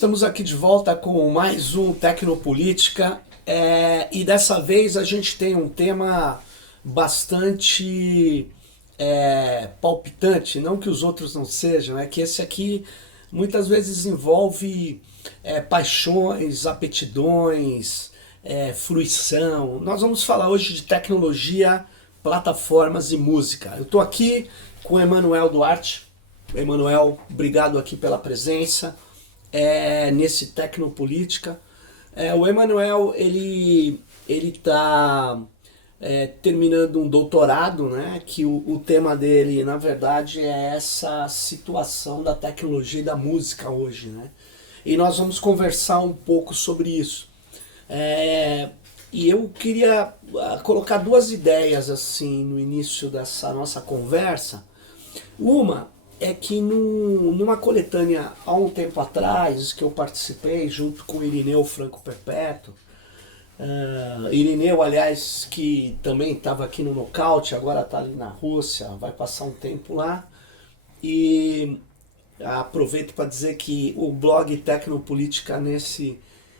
estamos aqui de volta com mais um Tecnopolítica e dessa vez a gente tem um tema bastante palpitante, não que os outros não sejam, é que esse aqui muitas vezes envolve paixões, aptidões, fruição. Nós vamos falar hoje de tecnologia, plataformas e música. Eu estou aqui com o Emanuel Duarte. Emanuel, obrigado aqui pela presença nesse Tecnopolítica. O Emanuel, ele está terminando um doutorado, né, que o tema dele, na verdade, é essa situação da tecnologia e da música hoje, né? E nós vamos conversar um pouco sobre isso. E eu queria colocar duas ideias assim no início dessa nossa conversa. Uma é que numa coletânea há um tempo atrás, que eu participei junto com o Irineu Franco Perpétuo, Irineu, aliás, que também estava aqui no Nocaute, agora está ali na Rússia, vai passar um tempo lá, e aproveito para dizer que o blog Tecnopolítica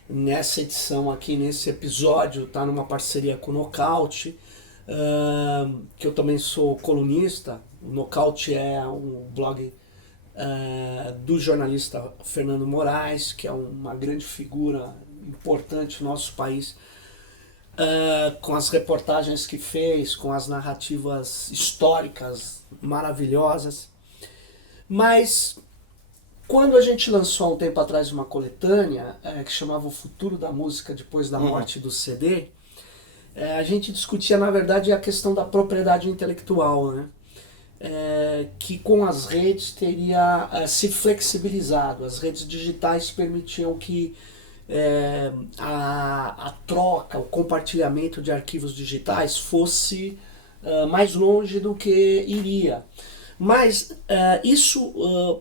nessa edição aqui, nesse episódio, está numa parceria com o Nocaute, que eu também sou colunista. O Nocaute é um blog do jornalista Fernando Moraes, que é uma grande figura importante no nosso país, com as reportagens que fez, com as narrativas históricas maravilhosas. Mas quando a gente lançou há um tempo atrás uma coletânea que chamava O Futuro da Música Depois da Morte do CD, a gente discutia, na verdade, a questão da propriedade intelectual, né? Que com as redes teria se flexibilizado. As redes digitais permitiam que a troca, o compartilhamento de arquivos digitais fosse mais longe do que iria. Mas isso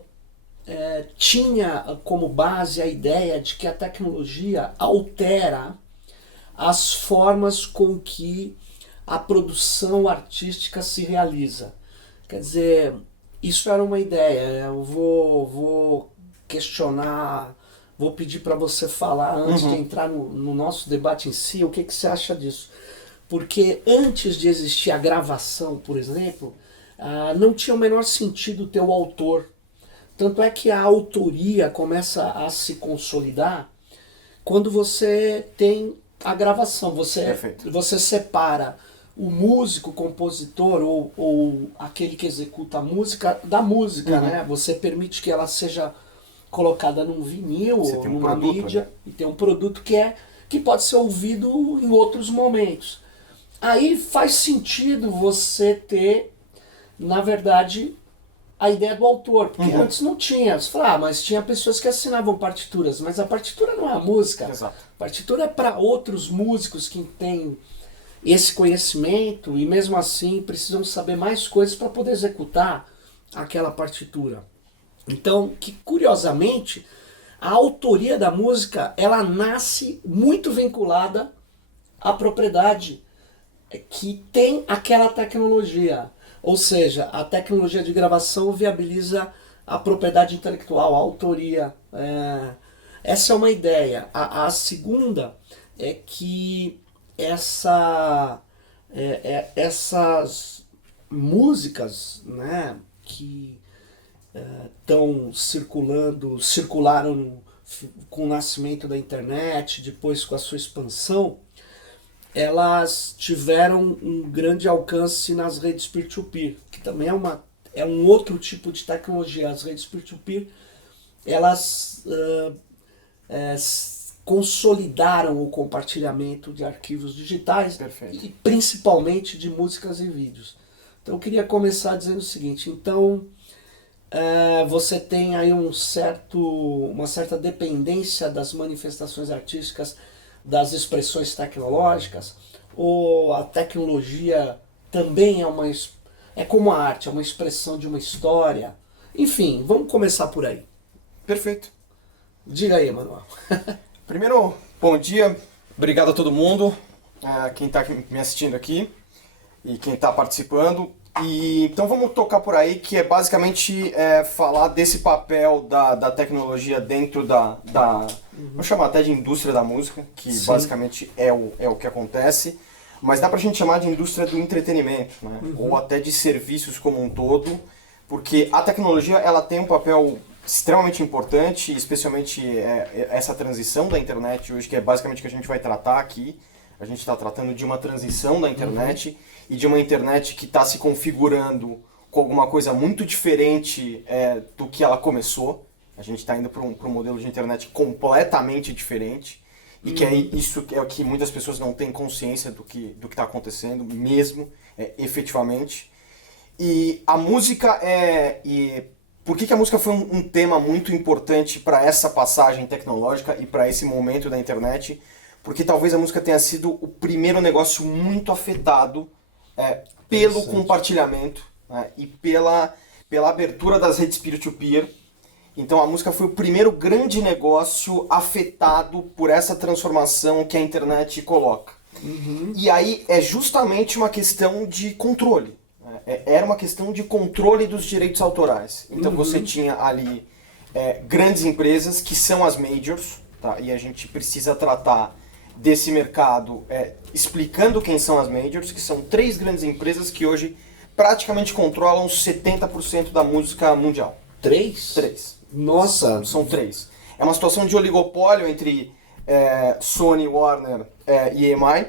tinha como base a ideia de que a tecnologia altera as formas com que a produção artística se realiza. Quer dizer, isso era uma ideia. Eu vou questionar, vou pedir para você falar antes de entrar no nosso debate em si, o que você acha disso? Porque antes de existir a gravação, por exemplo, não tinha o menor sentido ter o autor. Tanto é que a autoria começa a se consolidar quando você tem a gravação. Você separa o músico, o compositor ou aquele que executa a música da música, né? Você permite que ela seja colocada num vinil ou numa mídia, né? E tem um produto que pode ser ouvido em outros momentos. Aí faz sentido você ter, na verdade, a ideia do autor, porque antes não tinha. Você fala, mas tinha pessoas que assinavam partituras, mas a partitura não é a música. Exato. A partitura é para outros músicos que têm esse conhecimento e mesmo assim precisam saber mais coisas para poder executar aquela partitura. Então, que curiosamente, a autoria da música, ela nasce muito vinculada à propriedade que tem aquela tecnologia. Ou seja, a tecnologia de gravação viabiliza a propriedade intelectual, a autoria. Essa é uma ideia. A segunda é que essas músicas, né, que circularam com o nascimento da internet, depois com a sua expansão, elas tiveram um grande alcance nas redes peer-to-peer, que também é um outro tipo de tecnologia. As redes peer-to-peer, elas consolidaram o compartilhamento de arquivos digitais. Perfeito. E principalmente de músicas e vídeos. Então eu queria começar dizendo o seguinte, então você tem aí uma certa dependência das manifestações artísticas, das expressões tecnológicas, ou a tecnologia também é como a arte, é uma expressão de uma história? Enfim, vamos começar por aí. Perfeito. Diga aí, Emanuel. Primeiro, bom dia, obrigado a todo mundo, quem está me assistindo aqui e quem está participando. Então vamos tocar por aí, que é basicamente falar desse papel da tecnologia dentro vamos chamar até de indústria da música, que Sim. basicamente é o que acontece, mas dá pra gente chamar de indústria do entretenimento, né? Ou até de serviços como um todo, porque a tecnologia ela tem um papel extremamente importante, especialmente essa transição da internet hoje, que é basicamente o que a gente vai tratar aqui. A gente está tratando de uma transição da internet e de uma internet que está se configurando com alguma coisa muito diferente do que ela começou. A gente está indo para um modelo de internet completamente diferente e que isso é o que muitas pessoas não têm consciência do que está acontecendo mesmo, efetivamente. E a música por que a música foi um tema muito importante para essa passagem tecnológica e para esse momento da internet? Porque talvez a música tenha sido o primeiro negócio muito afetado pelo compartilhamento, né, e pela abertura das redes peer-to-peer. Então a música foi o primeiro grande negócio afetado por essa transformação que a internet coloca. E aí é justamente uma questão de controle. Era uma questão de controle dos direitos autorais. Então você tinha ali grandes empresas que são as majors, tá? E a gente precisa tratar desse mercado explicando quem são as majors, que são 3 grandes empresas que hoje praticamente controlam 70% da música mundial. 3? 3. Nossa! São 3. É uma situação de oligopólio entre Sony, Warner e EMI,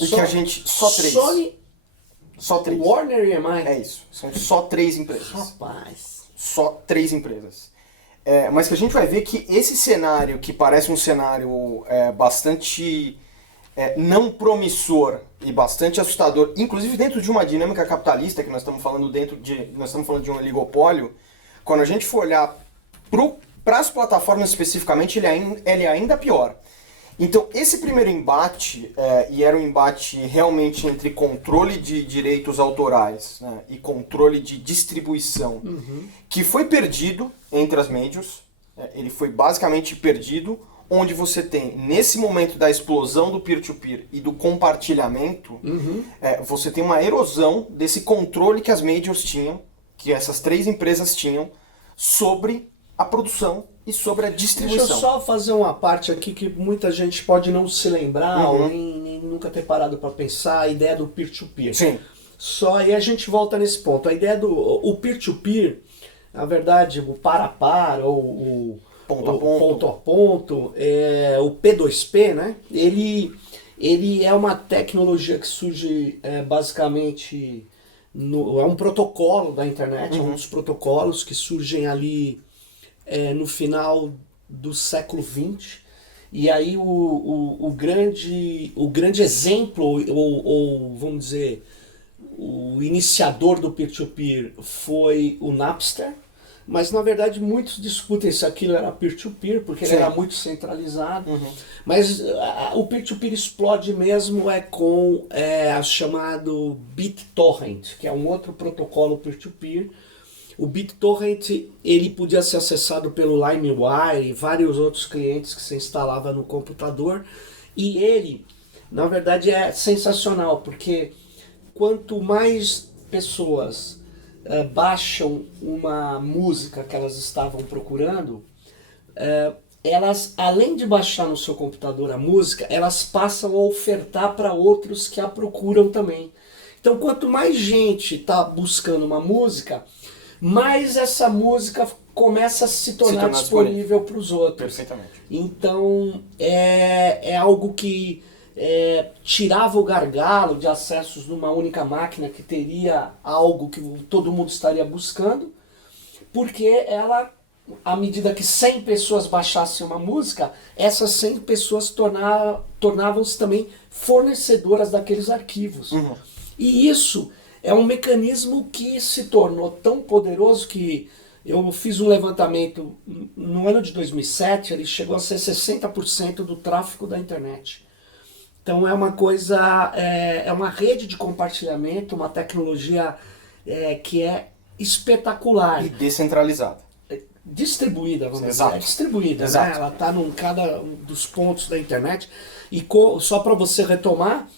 e que a gente... Só 3. Sony, Só 3. Warner e EMI? É isso. São só 3 empresas. Rapaz! Só 3 empresas. Mas que a gente vai ver que esse cenário, que parece um cenário bastante não promissor e bastante assustador, inclusive dentro de uma dinâmica capitalista, que nós estamos falando de um oligopólio, quando a gente for olhar para as plataformas especificamente, ele é ainda pior. Então, esse primeiro embate, e era um embate realmente entre controle de direitos autorais, né, e controle de distribuição, que foi perdido entre as majors. Ele foi basicamente perdido, onde você tem, nesse momento da explosão do peer-to-peer e do compartilhamento, você tem uma erosão desse controle que as majors tinham, que essas 3 empresas tinham, sobre a produção e sobre a distribuição. Deixa eu só fazer uma parte aqui que muita gente pode não se lembrar ou nem nunca ter parado para pensar, a ideia do peer-to-peer. Sim. Só aí a gente volta nesse ponto. A ideia do peer-to-peer, na verdade, o par-a-par ou o ponto a ponto, o P2P, né? Ele é uma tecnologia que surge basicamente... é um protocolo da internet, é um dos protocolos que surgem ali no final do século XX. E aí o grande exemplo, ou vamos dizer, o iniciador do peer-to-peer foi o Napster, mas na verdade muitos discutem se aquilo era peer-to-peer, porque ele era muito centralizado. Mas o peer-to-peer explode mesmo com a chamado BitTorrent, que é um outro protocolo peer-to-peer. O BitTorrent ele podia ser acessado pelo LimeWire e vários outros clientes que você instalava no computador. E ele, na verdade, é sensacional, porque quanto mais pessoas baixam uma música que elas estavam procurando, elas, além de baixar no seu computador a música, elas passam a ofertar para outros que a procuram também. Então, quanto mais gente está buscando uma música, mais essa música começa a se tornar disponível para os outros. Perfeitamente. Então, é algo que tirava o gargalo de acessos numa única máquina que teria algo que todo mundo estaria buscando, porque ela, à medida que 100 pessoas baixassem uma música, essas 100 pessoas tornavam-se também fornecedoras daqueles arquivos. E isso é um mecanismo que se tornou tão poderoso que eu fiz um levantamento no ano de 2007, ele chegou a ser 60% do tráfego da internet. Então é uma coisa, é uma rede de compartilhamento, uma tecnologia que é espetacular. E descentralizada. Distribuída, vamos Exato. dizer. É distribuída, Exato. né? Ela está em cada um dos pontos da internet. E só para você retomar,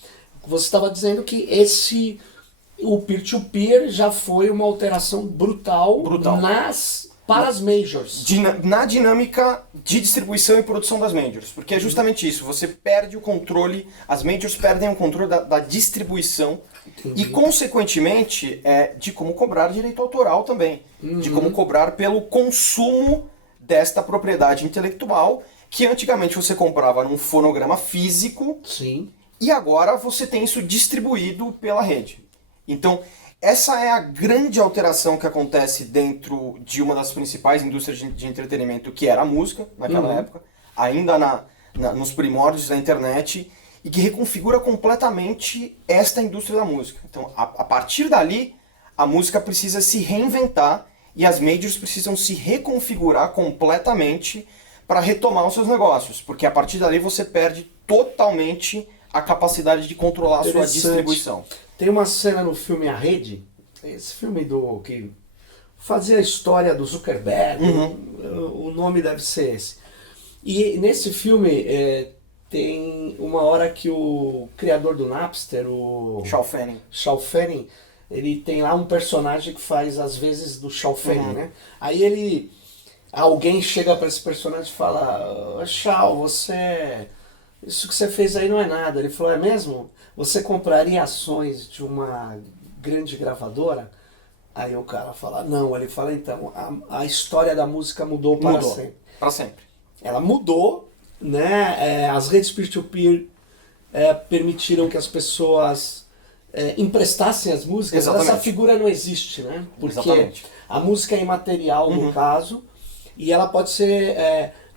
você estava dizendo que O peer-to-peer já foi uma alteração brutal, Brutal. para as majors. Na dinâmica de distribuição e produção das majors. Porque é justamente isso, você perde o controle, as majors perdem o controle da distribuição e, consequentemente, de como cobrar direito autoral também. De como cobrar pelo consumo desta propriedade intelectual, que antigamente você comprava num fonograma físico. Sim. E agora você tem isso distribuído pela rede. Então, essa é a grande alteração que acontece dentro de uma das principais indústrias de entretenimento, que era a música, naquela época, ainda nos primórdios da internet, e que reconfigura completamente esta indústria da música. Então, a partir dali, a música precisa se reinventar e as majors precisam se reconfigurar completamente para retomar os seus negócios, porque a partir dali você perde totalmente a capacidade de controlar a sua distribuição. Tem uma cena no filme A Rede, esse filme que fazia a história do Zuckerberg, o nome deve ser esse. E nesse filme tem uma hora que o criador do Napster, o Shao Fanning, ele tem lá um personagem que faz às vezes do Shao Fanning, né? Aí alguém chega para esse personagem e fala: Shao, isso que você fez aí não é nada. Ele falou: é mesmo? Você compraria ações de uma grande gravadora? Aí o cara fala: não. Ele fala: então, a história da música mudou para sempre. Para sempre. Ela mudou, né? As redes peer-to-peer permitiram que as pessoas emprestassem as músicas. Exatamente. Essa figura não existe, né? Porque Exatamente. a música é imaterial, no caso, e ela pode ser...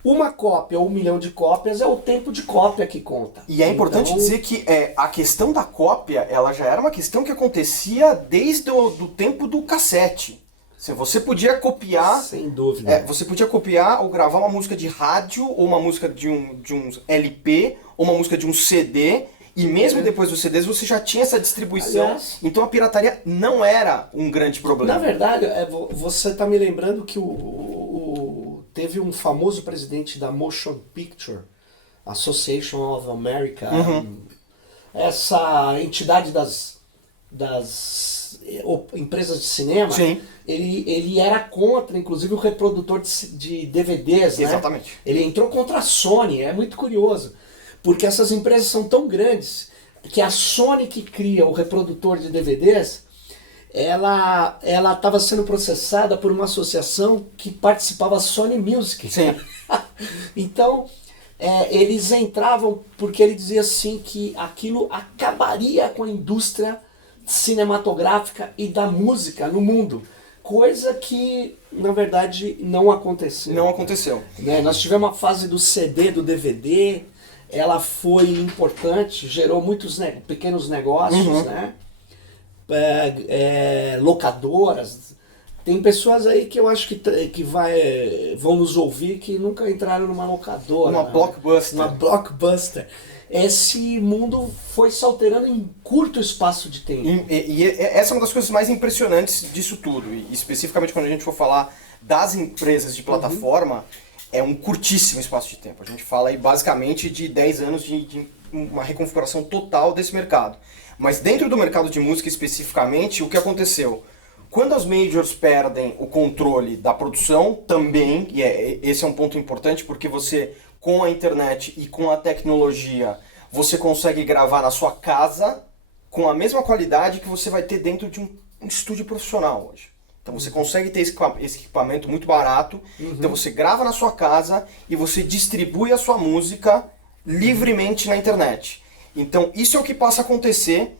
uma cópia ou 1 milhão de cópias é o tempo de cópia que conta. E é importante dizer que a questão da cópia, ela já era uma questão que acontecia desde o tempo do cassete. Você podia copiar... Sem dúvida. Você podia copiar ou gravar uma música de rádio, ou uma música de um LP, ou uma música de um CD, e mesmo depois dos CDs você já tinha essa distribuição. Aliás, então a pirataria não era um grande problema. Na verdade, você está me lembrando que teve um famoso presidente da Motion Picture Association of America, essa entidade das empresas de cinema. Sim. Ele era contra, inclusive, o reprodutor de DVDs, né? Exatamente. Ele entrou contra a Sony, é muito curioso, porque essas empresas são tão grandes que a Sony, que cria o reprodutor de DVDs, ela estava sendo processada por uma associação que participava, Sony Music. Sim. Então, eles entravam porque ele dizia assim que aquilo acabaria com a indústria cinematográfica e da música no mundo. Coisa que, na verdade, não aconteceu. Não aconteceu. Nós tivemos a fase do CD, do DVD, ela foi importante, gerou muitos pequenos negócios, né? Locadoras. Tem pessoas aí que eu acho que vão nos ouvir que nunca entraram numa locadora. Uma blockbuster. Uma blockbuster. Esse mundo foi se alterando em curto espaço de tempo. E essa é uma das coisas mais impressionantes disso tudo. E especificamente quando a gente for falar das empresas de plataforma, é um curtíssimo espaço de tempo. A gente fala aí basicamente de 10 anos de uma reconfiguração total desse mercado. Mas dentro do mercado de música especificamente, o que aconteceu? Quando as majors perdem o controle da produção, também, e esse é um ponto importante, porque você, com a internet e com a tecnologia, você consegue gravar na sua casa com a mesma qualidade que você vai ter dentro de um estúdio profissional hoje. Então você consegue ter esse equipamento muito barato, então você grava na sua casa e você distribui a sua música livremente na internet. Então isso é o que passa a acontecer,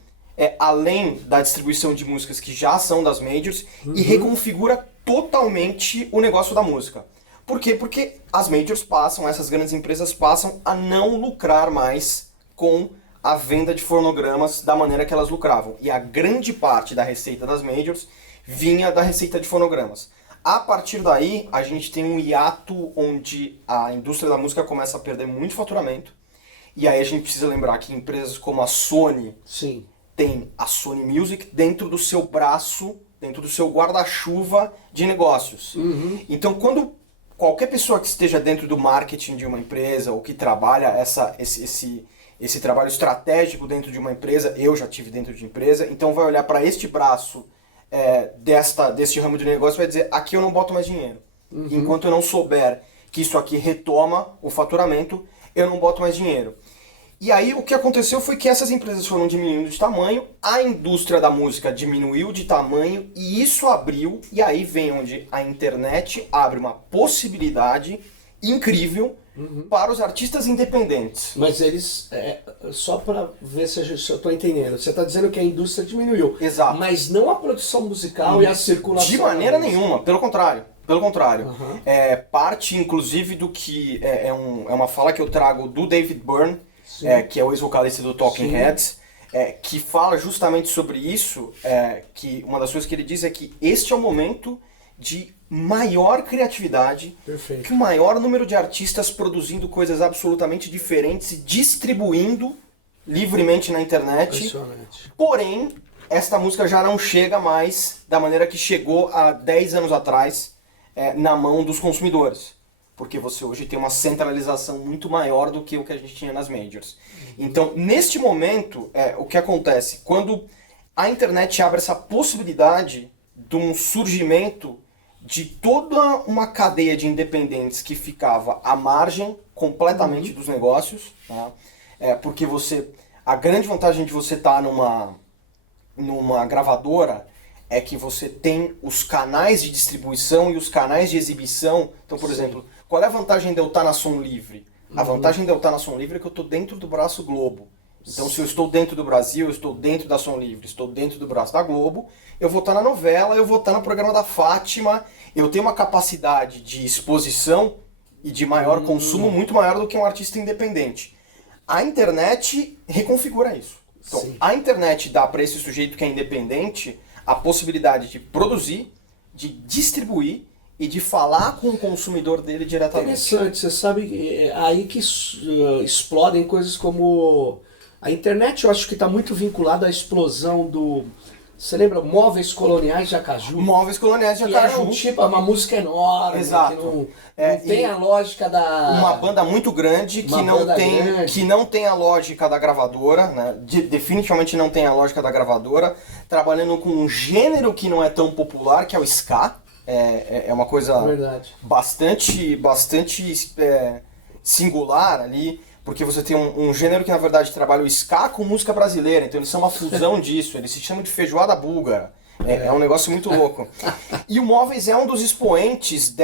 além da distribuição de músicas que já são das majors, e reconfigura totalmente o negócio da música. Por quê? Porque as majors essas grandes empresas passam a não lucrar mais com a venda de fonogramas da maneira que elas lucravam. E a grande parte da receita das majors vinha da receita de fonogramas. A partir daí, a gente tem um hiato onde a indústria da música começa a perder muito faturamento. E aí a gente precisa lembrar que empresas como a Sony tem a Sony Music dentro do seu braço, dentro do seu guarda-chuva de negócios. Então, quando qualquer pessoa que esteja dentro do marketing de uma empresa ou que trabalha esse trabalho estratégico dentro de uma empresa, eu já tive dentro de empresa, então vai olhar para este braço deste ramo de negócio e vai dizer, aqui eu não boto mais dinheiro. Enquanto eu não souber que isso aqui retoma o faturamento, eu não boto mais dinheiro. E aí o que aconteceu foi que essas empresas foram diminuindo de tamanho, a indústria da música diminuiu de tamanho e isso abriu, e aí vem onde a internet abre uma possibilidade incrível para os artistas independentes. Mas eles, só para ver se eu estou entendendo, você está dizendo que a indústria diminuiu. Exato. Mas não a produção musical e a circulação. De maneira nenhuma, pelo contrário. Pelo contrário. Uhum. Parte, inclusive, do que é uma fala que eu trago do David Byrne, que é o ex-vocalista do Talking Heads, que fala justamente sobre isso, que uma das coisas que ele diz é que este é o momento de maior criatividade, Perfeito. que o maior número de artistas produzindo coisas absolutamente diferentes e distribuindo livremente na internet. Impressionante. Porém, esta música já não chega mais da maneira que chegou há 10 anos atrás na mão dos consumidores. Porque você hoje tem uma centralização muito maior do que o que a gente tinha nas majors. Então, neste momento, o que acontece? Quando a internet abre essa possibilidade de um surgimento de toda uma cadeia de independentes que ficava à margem completamente dos negócios, tá? Porque a grande vantagem de você estar numa gravadora é que você tem os canais de distribuição e os canais de exibição. Então, por exemplo, qual é a vantagem de eu estar na Som Livre? A vantagem de eu estar na Som Livre é que eu estou dentro do braço Globo. Então, se eu estou dentro do Brasil, eu estou dentro da Som Livre, estou dentro do braço da Globo, eu vou estar na novela, eu vou estar no programa da Fátima, eu tenho uma capacidade de exposição e de maior consumo muito maior do que um artista independente. A internet reconfigura isso. Então, a internet dá para esse sujeito que é independente a possibilidade de produzir, de distribuir e de falar com o consumidor dele diretamente. Interessante, você sabe, aí que explodem coisas como... A internet eu acho que está muito vinculada à explosão do... Você lembra? Móveis Coloniais de Acaju? Móveis Coloniais de Acaju. Que era uma música enorme. Exato. Que não tem a lógica da... Uma banda muito grande que não tem a lógica da gravadora, né? Definitivamente não tem a lógica da gravadora, trabalhando com um gênero que não é tão popular, que é o ska. É uma coisa bastante singular ali, porque você tem um gênero que na verdade trabalha o ska com música brasileira, então eles são uma fusão disso, eles se chamam de feijoada búlgara. É um negócio muito louco. E o Móveis é um dos expoentes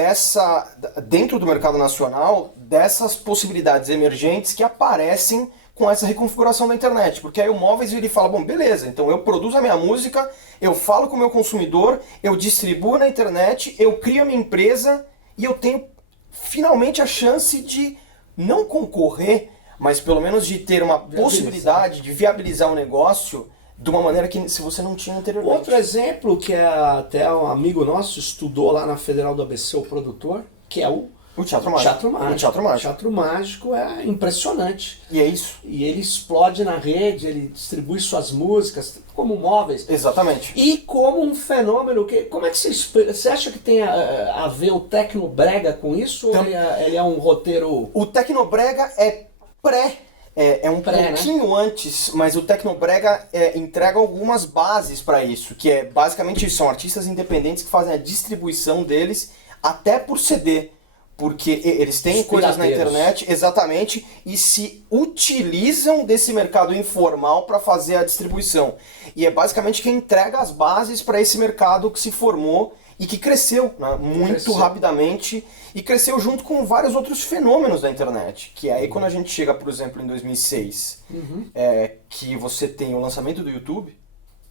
dentro do mercado nacional, dessas possibilidades emergentes que aparecem com essa reconfiguração da internet. Porque aí o Móveis ele fala, bom, beleza, então eu produzo a minha música, eu falo com o meu consumidor, eu distribuo na internet, eu crio a minha empresa e eu tenho finalmente a chance de não concorrer, mas pelo menos de ter uma possibilidade de viabilizar um negócio de uma maneira que se você não tinha anteriormente. Outro exemplo que até um amigo nosso estudou lá na Federal do ABC, o produtor, que é o Teatro Mágico. O Teatro Mágico é impressionante. E é isso. E ele explode na rede, ele distribui suas músicas como Móveis. Exatamente. E como um fenômeno, como é que você acha que tem a ver o Tecnobrega com isso? Ou ele é um roteiro... O Tecnobrega é um pouquinho antes, mas o Tecnobrega entrega algumas bases para isso, que basicamente são artistas independentes que fazem a distribuição deles até por CD, porque eles têm coisas na internet, exatamente, e se utilizam desse mercado informal para fazer a distribuição. E é basicamente quem entrega as bases para esse mercado que se formou e que cresceu, né, muito rapidamente, e cresceu junto com vários outros fenômenos da internet. Que aí quando a gente chega, por exemplo, em 2006, que você tem o lançamento do YouTube,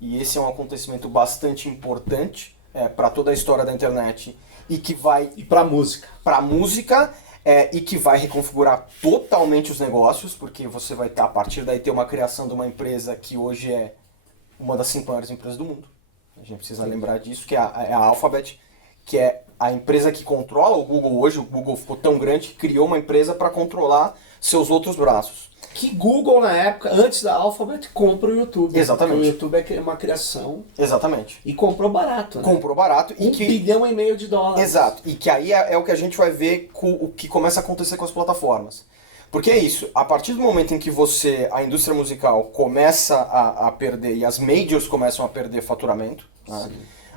e esse é um acontecimento bastante importante para toda a história da internet, e que vai... E para música. Para música, e que vai reconfigurar totalmente os negócios, porque você vai a partir daí ter uma criação de uma empresa que hoje é uma das 5 maiores empresas do mundo. A gente precisa lembrar disso, que é a Alphabet, que é a empresa que controla o Google hoje. O Google ficou tão grande que criou uma empresa para controlar seus outros braços. Que Google, na época, antes da Alphabet, compra o YouTube. Exatamente. O YouTube é uma criação. Exatamente. E comprou barato. Né? Comprou barato. $1,5 bilhão. Exato. E que aí é o que a gente vai ver o que começa a acontecer com as plataformas. Porque é isso, a partir do momento em que a indústria musical começa a perder e as majors começam a perder faturamento, né?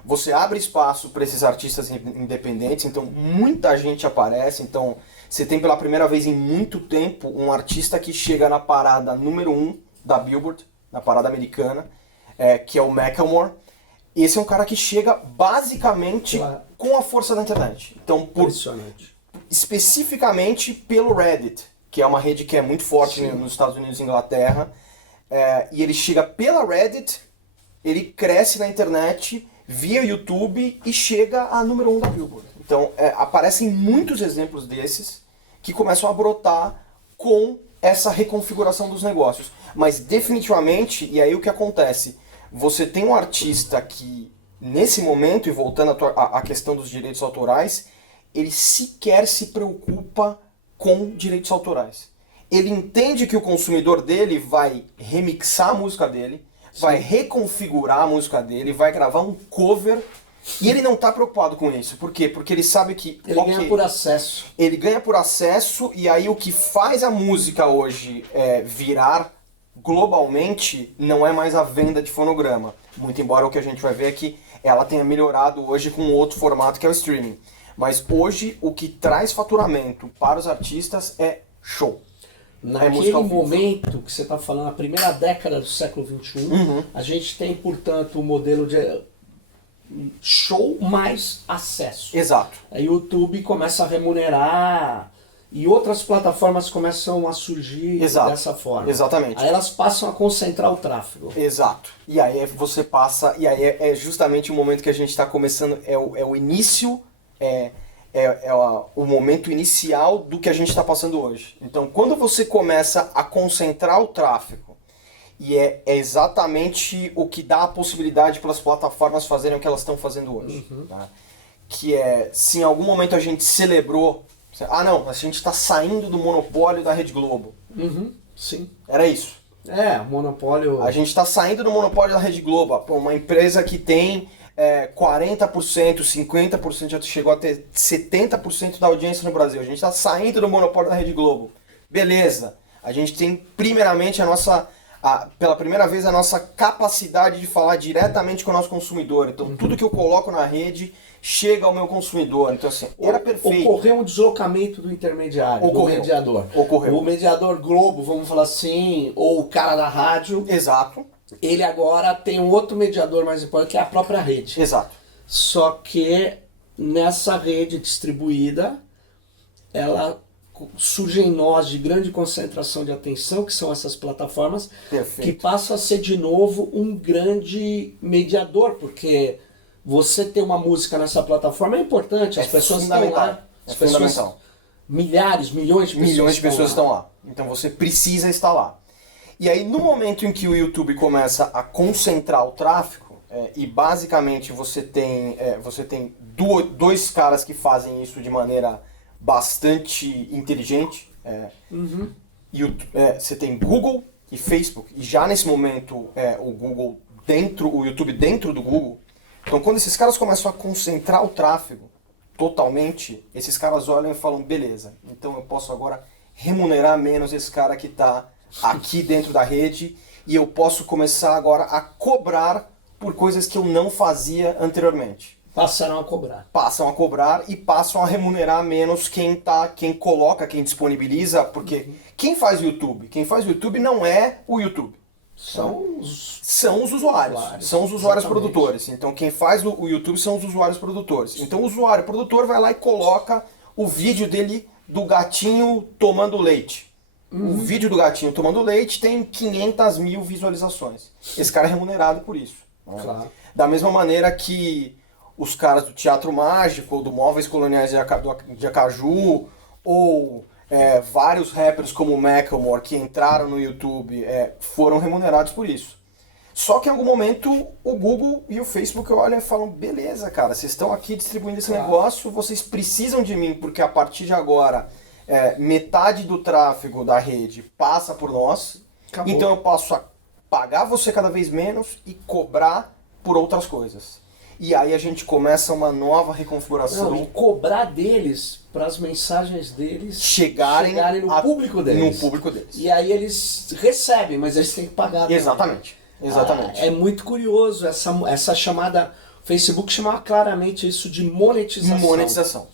Você abre espaço para esses artistas independentes, então muita gente aparece, então você tem pela primeira vez em muito tempo um artista que chega na parada número 1 da Billboard, na parada americana, que é o Macklemore. Esse é um cara que chega basicamente com a força da internet. Então, especificamente pelo Reddit, que é uma rede que é muito forte nos Estados Unidos e Inglaterra, e ele chega pela Reddit, ele cresce na internet via YouTube e chega a número 1 da Billboard. Então, aparecem muitos exemplos desses que começam a brotar com essa reconfiguração dos negócios. Mas definitivamente, e aí o que acontece? Você tem um artista que, nesse momento, e voltando à questão dos direitos autorais, ele sequer se preocupa com direitos autorais. Ele entende que o consumidor dele vai remixar a música dele, vai reconfigurar a música dele, vai gravar um cover, e ele não está preocupado com isso. Por quê? Porque ele sabe que... Ele ganha por acesso. Ele ganha por acesso, e aí o que faz a música hoje virar globalmente não é mais a venda de fonograma. Muito embora o que a gente vai ver é que ela tenha melhorado hoje com outro formato que é o streaming. Mas hoje o que traz faturamento para os artistas é show. Naquele momento que você está falando, a primeira década do século XXI, a gente tem, portanto, o modelo de show mais acesso. Exato. A YouTube começa a remunerar e outras plataformas começam a surgir dessa forma. Exatamente. Aí elas passam a concentrar o tráfego. Exato. E aí você passa, e aí é justamente o momento que a gente está começando, é o início, o momento inicial do que a gente está passando hoje. Então, quando você começa a concentrar o tráfego, e é exatamente o que dá a possibilidade para as plataformas fazerem o que elas estão fazendo hoje. Tá? Que se em algum momento a gente celebrou, não, a gente está saindo do monopólio da Rede Globo. Sim. Era isso. O monopólio... A gente está saindo do monopólio da Rede Globo. Uma empresa que tem 40%, 50%, já chegou a ter 70% da audiência no Brasil. A gente está saindo do monopólio da Rede Globo. Beleza. A gente tem primeiramente pela primeira vez a nossa capacidade de falar diretamente com o nosso consumidor. Então tudo que eu coloco na rede chega ao meu consumidor. Então assim, era perfeito. Ocorreu um deslocamento do intermediário, do mediador. Ocorreu. O mediador Globo, vamos falar assim, ou o cara da rádio. Exato. Ele agora tem um outro mediador mais importante, que é a própria rede. Exato. Só que nessa rede distribuída, surgem nós de grande concentração de atenção, que são essas plataformas, que passam a ser de novo um grande mediador, porque você ter uma música nessa plataforma é importante, as pessoas estão lá. Fundamental. Milhares, milhões de pessoas estão lá. Então você precisa estar lá. E aí no momento em que o YouTube começa a concentrar o tráfego, e basicamente você tem dois caras que fazem isso de maneira bastante inteligente. Você tem Google e Facebook, e já nesse momento o YouTube dentro do Google. Então quando esses caras começam a concentrar o tráfego totalmente, esses caras olham e falam, beleza, então eu posso agora remunerar menos esse cara que está aqui dentro da rede, e eu posso começar agora a cobrar por coisas que eu não fazia anteriormente. Passaram a cobrar. Passam a cobrar e passam a remunerar menos quem coloca, quem disponibiliza, porque quem faz o YouTube? Quem faz o YouTube não é o YouTube. São os usuários. São os usuários produtores. Então quem faz o YouTube são os usuários produtores. Então o usuário produtor vai lá e coloca o vídeo dele do gatinho tomando leite. O vídeo do gatinho tomando leite tem 500 mil visualizações. Esse cara é remunerado por isso. Claro. Da mesma maneira que os caras do Teatro Mágico, ou do Móveis Coloniais de Acaju, ou vários rappers como o Macklemore que entraram no YouTube foram remunerados por isso. Só que em algum momento o Google e o Facebook olham e falam, beleza, cara, vocês estão aqui distribuindo esse negócio, vocês precisam de mim, porque a partir de agora metade do tráfego da rede passa por nós. Acabou. Então eu passo a pagar você cada vez menos e cobrar por outras coisas. e aí a gente começa uma nova reconfiguração. Não, e cobrar deles para as mensagens deles chegarem no público deles. No público deles. E aí eles recebem, mas eles têm que pagar também. Exatamente. É muito curioso essa chamada... O Facebook chamava claramente isso de monetização. Monetização.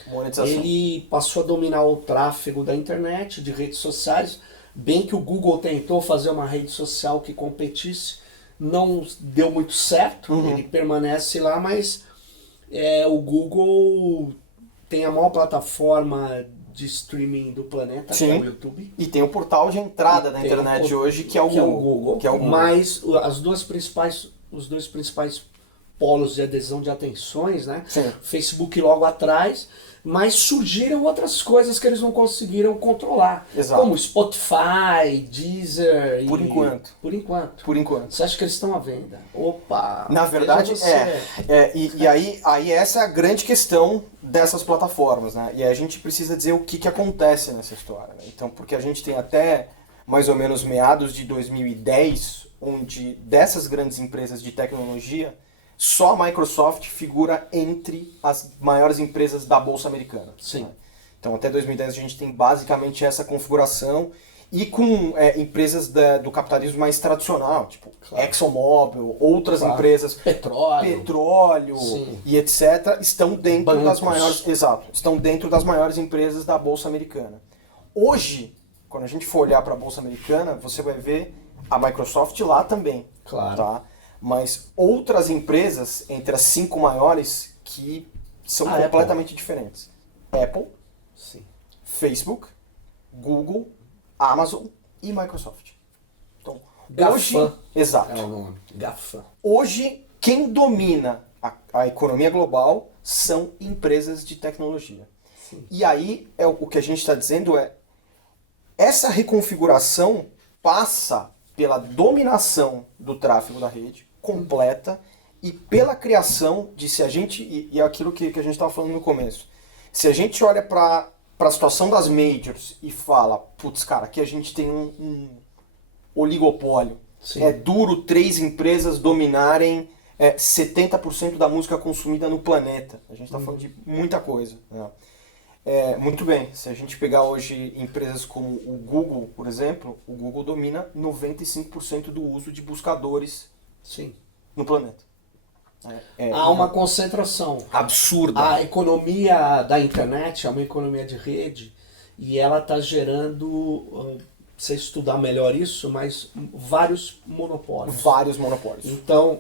Ele passou a dominar o tráfego da internet, de redes sociais, bem que o Google tentou fazer uma rede social que competisse, não deu muito certo, ele permanece lá, mas o Google tem a maior plataforma de streaming do planeta, que é o YouTube. E tem o portal de entrada da internet hoje, que é o Google. Mas os dois principais polos de adesão de atenções, né? Sim. Facebook logo atrás, mas surgiram outras coisas que eles não conseguiram controlar. Exato. Como Spotify, Deezer... Por enquanto. Por enquanto. Você acha que eles estão à venda? Opa! Na verdade, e aí essa é a grande questão dessas plataformas, né? E aí a gente precisa dizer o que acontece nessa história, né? Então, porque a gente tem até mais ou menos meados de 2010, onde dessas grandes empresas de tecnologia, só a Microsoft figura entre as maiores empresas da Bolsa Americana. Sim. Né? Então até 2010 a gente tem basicamente essa configuração e com empresas do capitalismo mais tradicional, tipo ExxonMobil, outras empresas, petróleo e etc, estão dentro das maiores, estão dentro das maiores empresas da Bolsa Americana. Hoje, quando a gente for olhar para a Bolsa Americana, você vai ver a Microsoft lá também. Claro. Tá? Mas outras empresas, entre as 5 maiores, que são completamente diferentes. Apple, Facebook, Google, Amazon e Microsoft. Então, hoje, exato. É o nome. GAFA. Hoje, quem domina a economia global são empresas de tecnologia. Sim. E aí, o que a gente está dizendo essa reconfiguração passa pela dominação do tráfego da rede completa e pela criação de, se a gente, e é aquilo que a gente estava falando no começo, se a gente olha para a situação das majors e fala, putz, cara, aqui a gente tem um oligopólio, é duro 3 empresas dominarem 70% da música consumida no planeta, a gente está falando de muita coisa, né? Muito bem, se a gente pegar hoje empresas como o Google, por exemplo, o Google domina 95% do uso de buscadores no planeta. Há uma concentração absurda. A economia da internet é uma economia de rede e ela está gerando, você estudar melhor isso, mas vários monopólios. Então,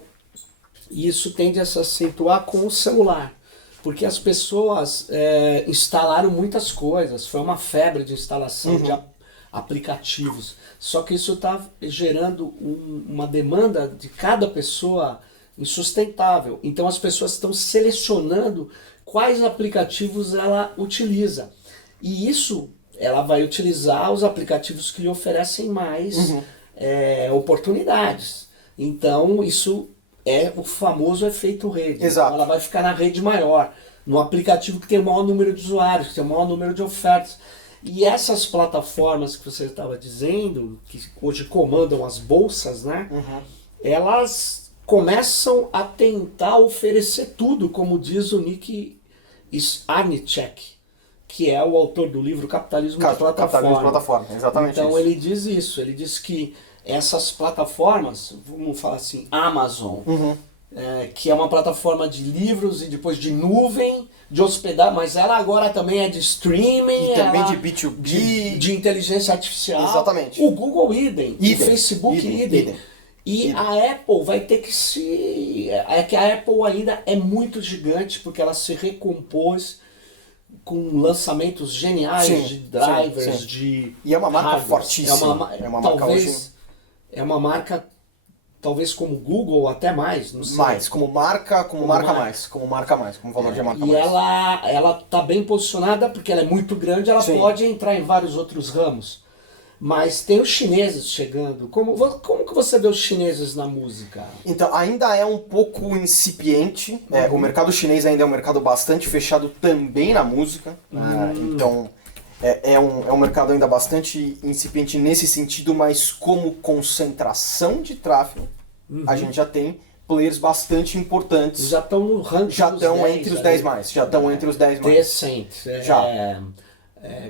isso tende a se acentuar com o celular. Porque as pessoas instalaram muitas coisas, foi uma febre de instalação de aplicativos. Só que isso está gerando uma demanda de cada pessoa insustentável. Então as pessoas estão selecionando quais aplicativos ela utiliza. E isso, ela vai utilizar os aplicativos que lhe oferecem mais oportunidades. Então isso é o famoso efeito rede. Exato. Então, ela vai ficar na rede maior, no aplicativo que tem o maior número de usuários, que tem o maior número de ofertas. E essas plataformas que você estava dizendo, que hoje comandam as bolsas, né? Elas começam a tentar oferecer tudo, como diz o Nick Arnicek, que é o autor do livro Capitalismo de Plataforma. Capitalismo de Plataforma, exatamente. Então isso. ele diz isso, ele diz que essas plataformas, vamos falar assim, Amazon, que é uma plataforma de livros e depois de nuvem, de hospedagem, mas ela agora também é de streaming. E também de B2B. De inteligência artificial. Exatamente. O Google idem. O Facebook idem. E a Apple vai ter que se... É que a Apple ainda é muito gigante, porque ela se recompôs com lançamentos geniais de drivers, de... E é uma marca hardware. fortíssima. É uma marca, talvez como Google, até mais, não sei. Mais, como marca mais, como valor de marca mais. E ela tá bem posicionada, porque ela é muito grande, ela pode entrar em vários outros ramos. Mas tem os chineses chegando. Como que você vê os chineses na música? Então, ainda é um pouco incipiente. O mercado chinês ainda é um mercado bastante fechado também na música. Então, é um mercado ainda bastante incipiente nesse sentido, mas como concentração de tráfego, a gente já tem players bastante importantes. Já estão no ranking Já dos estão 10, entre os 10 mais. Já estão entre os 10 mais. Decent. Já.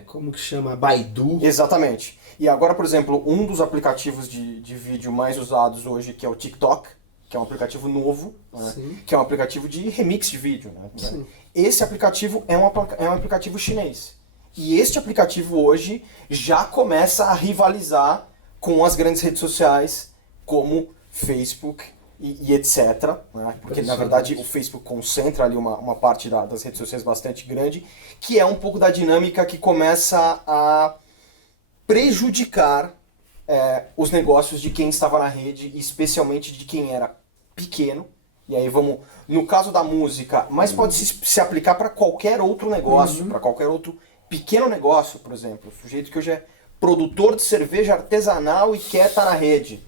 Como que chama? Baidu. Exatamente. E agora, por exemplo, um dos aplicativos de vídeo mais usados hoje, que é o TikTok, que é um aplicativo novo, né? Que é um aplicativo de remix de vídeo. Né? Sim. Esse aplicativo é um aplicativo chinês. E este aplicativo hoje já começa a rivalizar com as grandes redes sociais, como Facebook e etc. Né? Porque, na verdade, o Facebook concentra ali uma parte das redes sociais bastante grande, que é um pouco da dinâmica que começa a prejudicar os negócios de quem estava na rede, e especialmente de quem era pequeno. E aí vamos, no caso da música, mas pode se aplicar para qualquer outro negócio, para qualquer outro pequeno negócio, por exemplo. O sujeito que hoje é produtor de cerveja artesanal e quer estar na rede.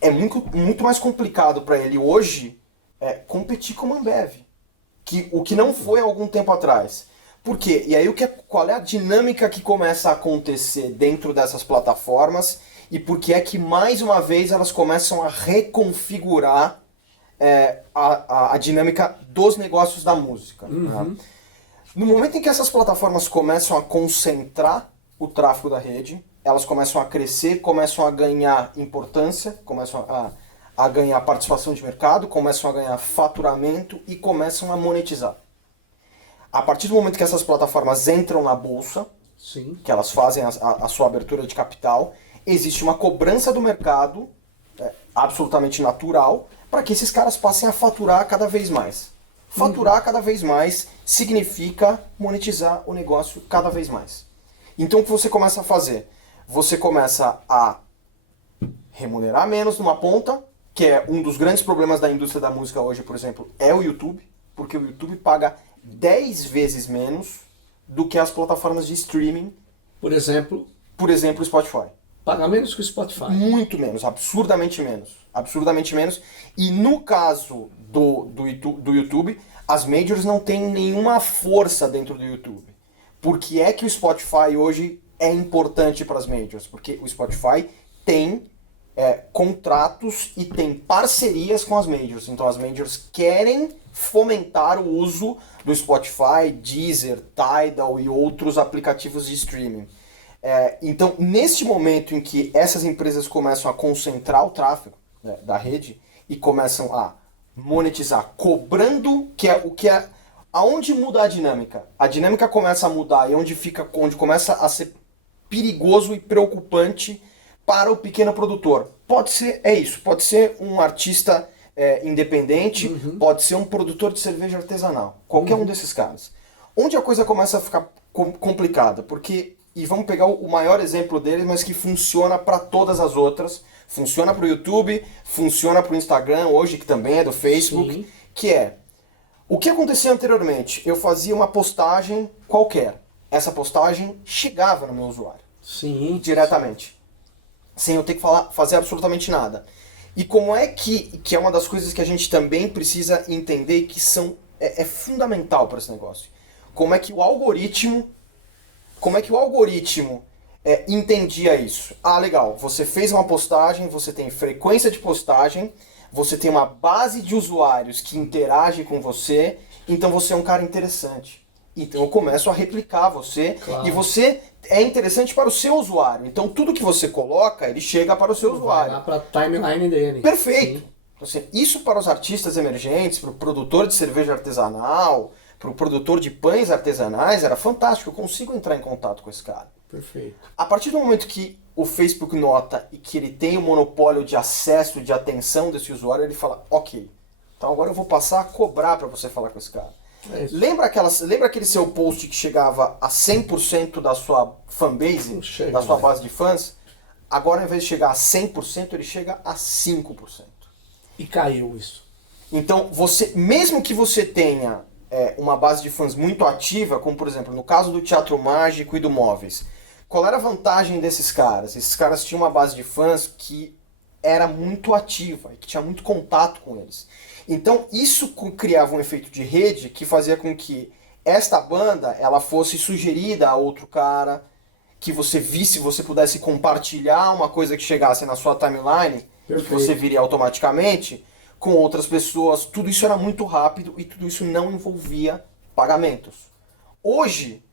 É muito mais complicado para ele hoje competir com a Ambev, o que não foi há algum tempo atrás. Por quê? E aí qual é a dinâmica que começa a acontecer dentro dessas plataformas, e por que é que mais uma vez elas começam a reconfigurar a dinâmica dos negócios da música. Né? No momento em que essas plataformas começam a concentrar o tráfego da rede, elas começam a crescer, começam a ganhar importância, começam a ganhar participação de mercado, começam a ganhar faturamento e começam a monetizar. A partir do momento que essas plataformas entram na bolsa, Sim. que elas fazem a sua abertura de capital, existe uma cobrança do mercado absolutamente natural para que esses caras passem a faturar cada vez mais. Faturar cada vez mais significa monetizar o negócio cada vez mais. Então o que você começa a fazer? Você começa a remunerar menos numa ponta, que é um dos grandes problemas da indústria da música hoje, por exemplo, é o YouTube, porque o YouTube paga 10 vezes menos do que as plataformas de streaming. Por exemplo, o Spotify. Paga menos que o Spotify. Muito menos, absurdamente menos. Absurdamente menos. E no caso do YouTube, as majors não têm nenhuma força dentro do YouTube. Por que é que o Spotify hoje é importante para as majors? Porque o Spotify tem contratos e tem parcerias com as majors. Então as majors querem fomentar o uso do Spotify, Deezer, Tidal e outros aplicativos de streaming. Então, neste momento em que essas empresas começam a concentrar o tráfego da rede e começam a monetizar, cobrando, aonde muda a dinâmica? A dinâmica começa a mudar e onde começa a ser perigoso e preocupante para o pequeno produtor. Pode ser um artista independente, pode ser um produtor de cerveja artesanal, qualquer um desses caras. Onde a coisa começa a ficar complicada, e vamos pegar o maior exemplo deles, mas que funciona para todas as outras. Funciona para o YouTube, funciona para o Instagram, hoje que também é do Facebook. Sim. Que é, o que acontecia anteriormente? Eu fazia uma postagem qualquer. Essa postagem chegava no meu usuário. Sim. Diretamente. Sem eu ter que fazer absolutamente nada. E como é que é uma das coisas que a gente também precisa entender que é fundamental para esse negócio. Como é que o algoritmo entendia isso? Ah, legal, você fez uma postagem, você tem frequência de postagem, você tem uma base de usuários que interage com você, então você é um cara interessante. Então eu começo a replicar você, claro. E você é interessante para o seu usuário. Então tudo que você coloca, ele chega para o seu usuário. Vai lá para a timeline dele. Perfeito. Então, assim, isso para os artistas emergentes, para o produtor de cerveja artesanal, para o produtor de pães artesanais, era fantástico. Eu consigo entrar em contato com esse cara. Perfeito. A partir do momento que o Facebook nota e que ele tem o monopólio de acesso, de atenção desse usuário, ele fala, ok, então agora eu vou passar a cobrar para você falar com esse cara. Lembra aquele seu post que chegava a 100% da sua fanbase, da sua base de fãs? Agora, ao invés de chegar a 100%, ele chega a 5%. E caiu isso. Então, mesmo que você tenha uma base de fãs muito ativa, como por exemplo no caso do Teatro Mágico e do Móveis, qual era a vantagem desses caras? Esses caras tinham uma base de fãs que era muito ativa e que tinha muito contato com eles. Então isso criava um efeito de rede que fazia com que esta banda ela fosse sugerida a outro cara, que você visse, você pudesse compartilhar uma coisa que chegasse na sua timeline. Perfeito. E que você viria automaticamente. com outras pessoas, tudo isso era muito rápido e tudo isso não envolvia pagamentos. Hoje,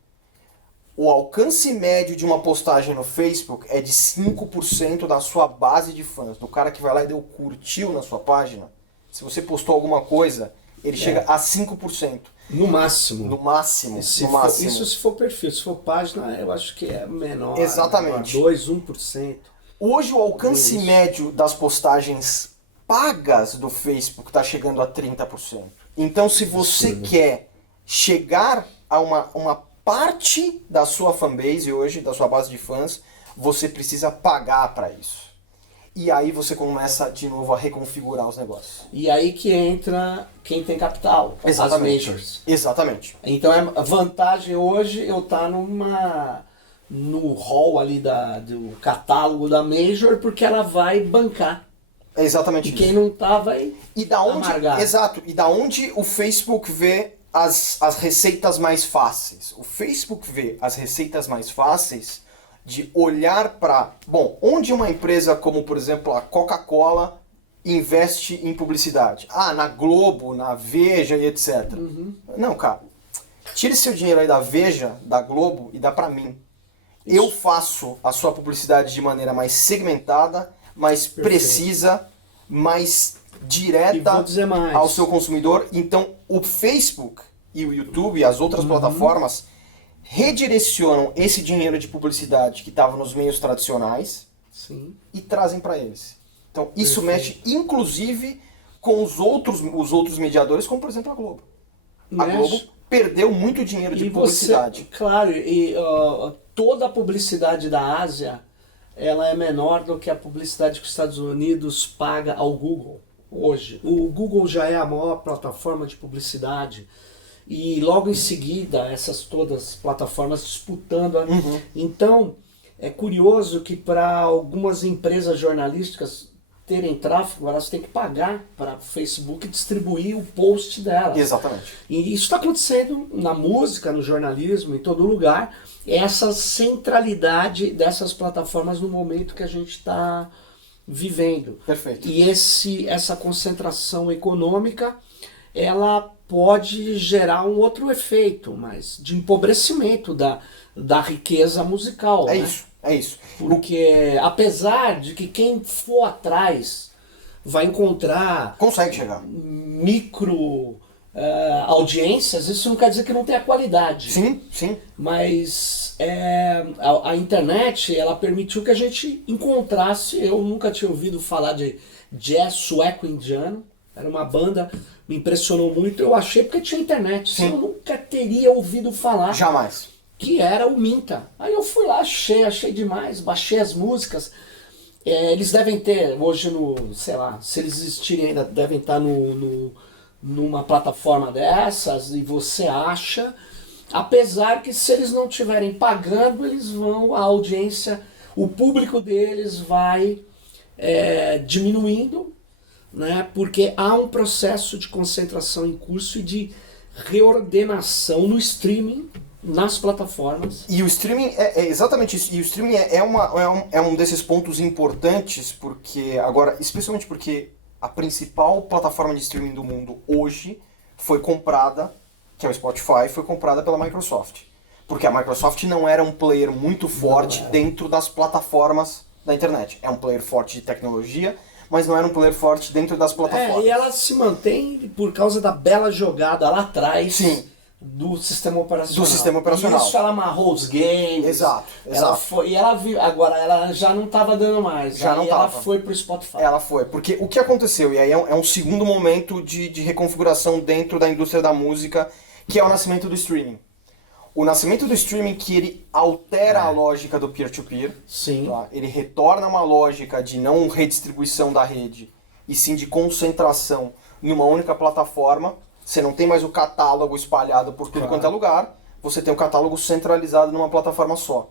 o alcance médio de uma postagem no Facebook é de 5% da sua base de fãs, do cara que vai lá e deu curtiu na sua página. Se você postou alguma coisa, ele chega a 5%. No máximo. No máximo. Isso se for perfil. Se for página, eu acho que é menor. Exatamente. 2, 1%. Hoje o alcance médio das postagens pagas do Facebook está chegando a 30%. Então se você quer chegar a uma parte da sua fanbase hoje, da sua base de fãs, você precisa pagar para isso. E aí você começa de novo a reconfigurar os negócios. E aí que entra quem tem capital, Exatamente. as majors. Exatamente. Então a vantagem hoje eu estar no hall ali do catálogo da major, porque ela vai bancar. É exatamente E isso. quem não tá vai amargar. Exato. E da onde o Facebook vê as receitas mais fáceis? O Facebook vê as receitas mais fáceis de olhar para, onde uma empresa como, por exemplo, a Coca-Cola investe em publicidade? Na Globo, na Veja e etc. Não, cara. Tire seu dinheiro aí da Veja, da Globo e dá para mim. Eu faço a sua publicidade de maneira mais segmentada, mais precisa, mais direta ao seu consumidor. Então, o Facebook e o YouTube e as outras plataformas redirecionam esse dinheiro de publicidade que estava nos meios tradicionais e trazem para eles. Então, isso mexe, inclusive, com os outros mediadores, como, por exemplo, a Globo. A Globo perdeu muito dinheiro de publicidade. Claro, e toda a publicidade da Ásia, ela é menor do que a publicidade que os Estados Unidos paga ao Google hoje. O Google já é a maior plataforma de publicidade e logo em seguida essas todas plataformas disputando. Então é curioso que para algumas empresas jornalísticas terem tráfego, elas têm que pagar para o Facebook distribuir o post delas. Exatamente. E isso está acontecendo na música, no jornalismo, em todo lugar. Essa centralidade dessas plataformas no momento que a gente está vivendo. Perfeito. E essa concentração econômica, ela pode gerar um outro efeito, mas de empobrecimento da riqueza musical. É isso. Porque apesar de que quem for atrás vai encontrar... Consegue chegar. Micro audiências, isso não quer dizer que não tenha qualidade. Sim. Mas a internet, ela permitiu que a gente encontrasse... Eu nunca tinha ouvido falar de jazz sueco-indiano. Era uma banda, me impressionou muito. Eu achei porque tinha internet. Eu nunca teria ouvido falar. Jamais. Que era o Minta. Aí eu fui lá, achei demais, baixei as músicas. Eles devem ter, hoje sei lá, se eles existirem ainda, devem estar numa plataforma dessas e você acha, apesar que se eles não estiverem pagando, a audiência, o público deles vai diminuindo, né? Porque há um processo de concentração em curso e de reordenação no streaming, nas plataformas. E o streaming é exatamente isso. E o streaming é um desses pontos importantes, porque agora, especialmente porque a principal plataforma de streaming do mundo hoje foi comprada, que é o Spotify, foi comprada pela Microsoft. Porque a Microsoft não era um player muito forte dentro das plataformas da internet. É um player forte de tecnologia, mas não era um player forte dentro das plataformas. E ela se mantém por causa da bela jogada lá atrás. Sim. Do sistema operacional. E isso ela amarrou os games. Exato. Agora ela já não estava dando mais. Ela foi pro Spotify. Ela foi. Porque o que aconteceu, e aí é um segundo momento de reconfiguração dentro da indústria da música, que é o nascimento do streaming. O nascimento do streaming que ele altera a lógica do peer-to-peer. Sim. Tá? Ele retorna uma lógica de não redistribuição da rede, e sim de concentração numa única plataforma. Você não tem mais o catálogo espalhado por tudo quanto é lugar, você tem o catálogo centralizado numa plataforma só.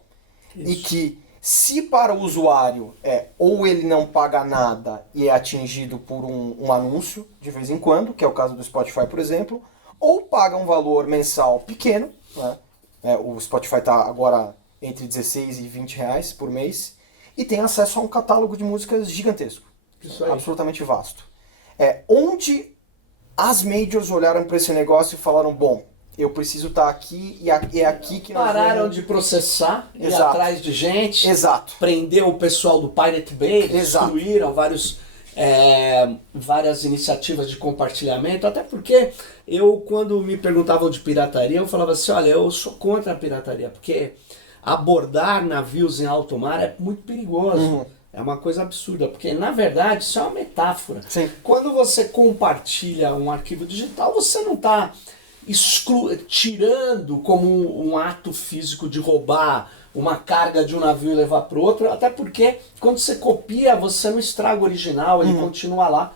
Isso. E que, se para o usuário ou ele não paga nada e é atingido por um anúncio de vez em quando, que é o caso do Spotify, por exemplo, ou paga um valor mensal pequeno, né? O Spotify está agora entre 16 e 20 reais por mês, e tem acesso a um catálogo de músicas gigantesco, absolutamente vasto. onde as majors olharam para esse negócio e falaram, bom, eu preciso estar aqui e é aqui que nós pararam vamos... de processar, ir Exato. atrás de gente, Exato. prendeu o pessoal do Pirate Bay, Exato. destruíram várias iniciativas de compartilhamento, até porque quando me perguntavam de pirataria, eu falava assim, olha, eu sou contra a pirataria, porque abordar navios em alto mar é muito perigoso. É uma coisa absurda, porque na verdade isso é uma metáfora. Sim. Quando você compartilha um arquivo digital, você não está tirando como um ato físico de roubar uma carga de um navio e levar para o outro, até porque quando você copia, você não estraga o original, ele continua lá.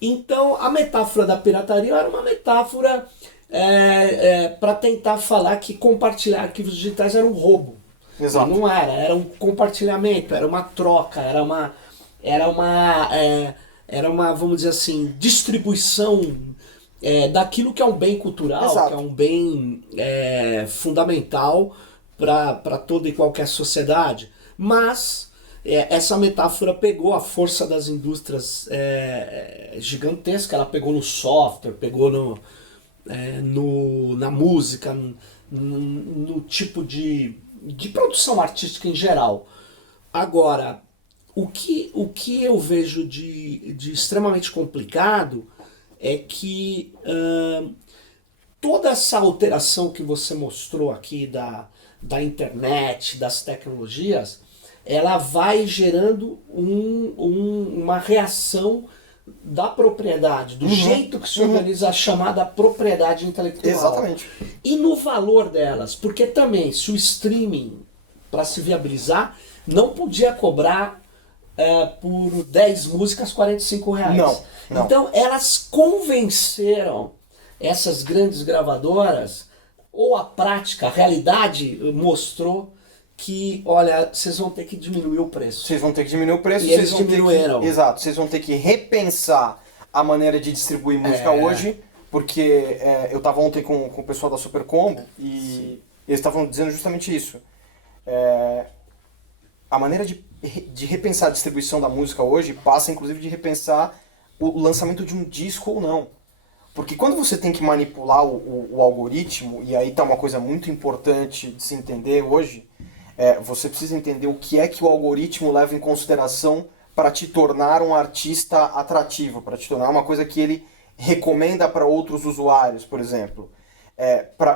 Então a metáfora da pirataria era uma metáfora para tentar falar que compartilhar arquivos digitais era um roubo. Exato. Não era um compartilhamento, era uma troca, era uma, vamos dizer assim, distribuição daquilo que é um bem cultural, Exato. que é um bem fundamental para toda e qualquer sociedade. Mas essa metáfora pegou a força das indústrias gigantesca, ela pegou no software, pegou na música, no tipo de produção artística em geral. Agora, o que eu vejo de extremamente complicado é que toda essa alteração que você mostrou aqui da internet, das tecnologias, ela vai gerando uma reação da propriedade, do jeito que se organiza a chamada propriedade intelectual. Exatamente. E no valor delas, porque também se o streaming, para se viabilizar, não podia cobrar por 10 músicas R$45. Não. Então elas convenceram essas grandes gravadoras, ou a prática, a realidade mostrou que, olha, vocês vão ter que diminuir o preço. Vocês vão ter que diminuir o preço. E eles diminuíram. Exato. Vocês vão ter que repensar a maneira de distribuir música hoje, porque eu estava ontem com o pessoal da Super Combo e eles estavam dizendo justamente isso. A maneira de repensar a distribuição da música hoje passa, inclusive, de repensar o lançamento de um disco ou não. Porque quando você tem que manipular o algoritmo, e aí está uma coisa muito importante de se entender hoje, você precisa entender o que é que o algoritmo leva em consideração para te tornar um artista atrativo, para te tornar uma coisa que ele recomenda para outros usuários, por exemplo.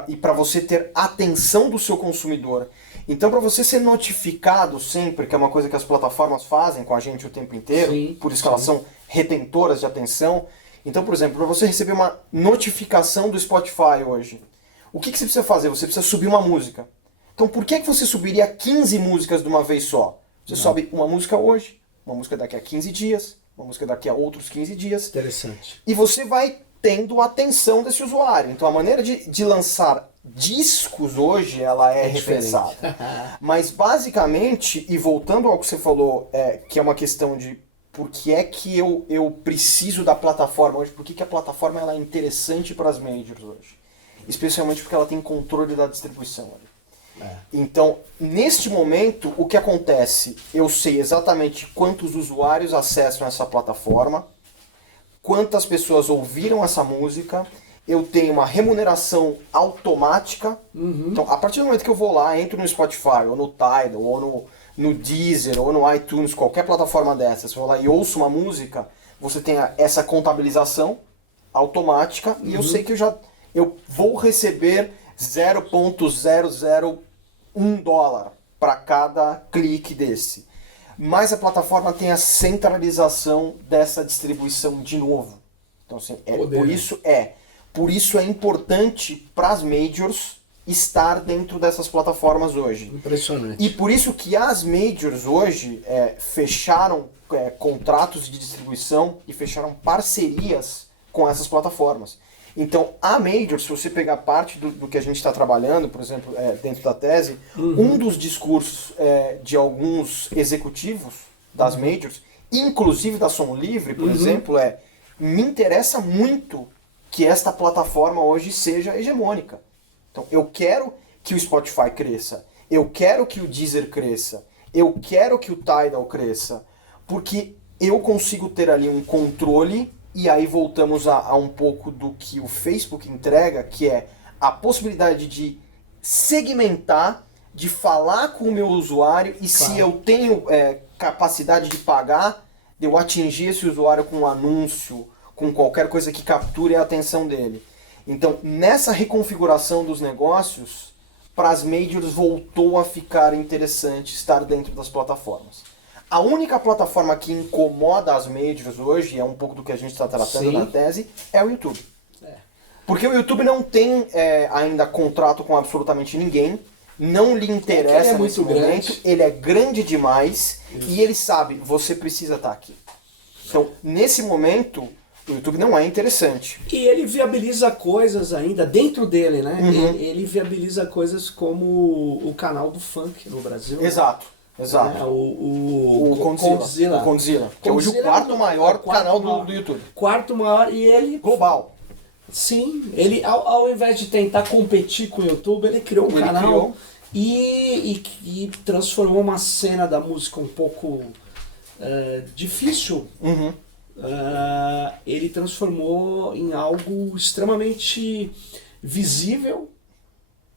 E para você ter atenção do seu consumidor. Então, para você ser notificado sempre, que é uma coisa que as plataformas fazem com a gente o tempo inteiro, por isso que elas são retentoras de atenção. Então, por exemplo, para você receber uma notificação do Spotify hoje, o que você precisa fazer? Você precisa subir uma música. Então, por que você subiria 15 músicas de uma vez só? Você sobe uma música hoje, uma música daqui a 15 dias, uma música daqui a outros 15 dias. Interessante. E você vai tendo a atenção desse usuário. Então, a maneira de lançar discos hoje, ela é repensada. Mas, basicamente, e voltando ao que você falou, que é uma questão de por que é que eu preciso da plataforma hoje, por que a plataforma ela é interessante para as majors hoje. Especialmente porque ela tem controle da distribuição. Então, neste momento, o que acontece? Eu sei exatamente quantos usuários acessam essa plataforma, quantas pessoas ouviram essa música, eu tenho uma remuneração automática. Então, a partir do momento que eu vou lá, entro no Spotify, ou no Tidal, ou no Deezer, ou no iTunes, qualquer plataforma dessas, eu vou lá e ouço uma música, você tem essa contabilização automática, e eu sei que eu vou receber $0,001 para cada clique desse. Mas a plataforma tem a centralização dessa distribuição de novo. Então, assim, por isso é importante para as majors estar dentro dessas plataformas hoje. Impressionante. E por isso que as majors hoje fecharam contratos de distribuição e fecharam parcerias com essas plataformas. Então, a major, se você pegar parte do que a gente está trabalhando, por exemplo, dentro da tese, um dos discursos de alguns executivos das majors, inclusive da Som Livre, por exemplo, me interessa muito que esta plataforma hoje seja hegemônica. Então, eu quero que o Spotify cresça, eu quero que o Deezer cresça, eu quero que o Tidal cresça, porque eu consigo ter ali um controle E aí voltamos a um pouco do que o Facebook entrega, que é a possibilidade de segmentar, de falar com o meu usuário e se eu tenho capacidade de pagar, de eu atingir esse usuário com um anúncio, com qualquer coisa que capture a atenção dele. Então, nessa reconfiguração dos negócios, para as majors voltou a ficar interessante estar dentro das plataformas. A única plataforma que incomoda as majors hoje, é um pouco do que a gente está tratando na tese, é o YouTube. Porque o YouTube não tem ainda contrato com absolutamente ninguém, não lhe interessa ele nesse momento, ele é grande demais e ele sabe, você precisa estar aqui. Então, nesse momento, o YouTube não é interessante. E ele viabiliza coisas ainda dentro dele, né? Ele viabiliza coisas como o canal do funk no Brasil. Exato. O Condzilla. O Condzilla, que é hoje o quarto maior canal do YouTube. Quarto maior e ele... Global. Sim, ele ao invés de tentar competir com o YouTube, ele criou um canal e transformou uma cena da música um pouco difícil. Ele transformou em algo extremamente visível,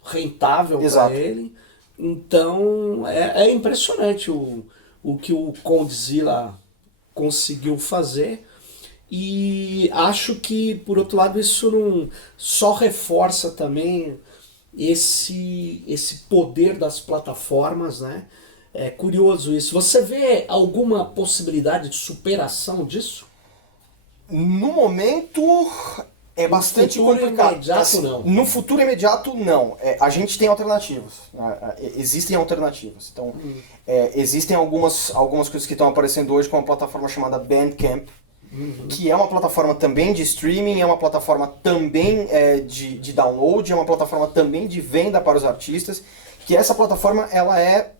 rentável para ele. Então é impressionante o que o Condzilla conseguiu fazer. E acho que, por outro lado, isso não só reforça também esse poder das plataformas, né? É curioso isso. Você vê alguma possibilidade de superação disso? No momento é bastante complicado. Imediato, não. No futuro imediato, não. A gente tem alternativas. Existem alternativas. Então, existem algumas coisas que estão aparecendo hoje com uma plataforma chamada Bandcamp, que é uma plataforma também de streaming, é uma plataforma também de download, é uma plataforma também de venda para os artistas, que essa plataforma ela é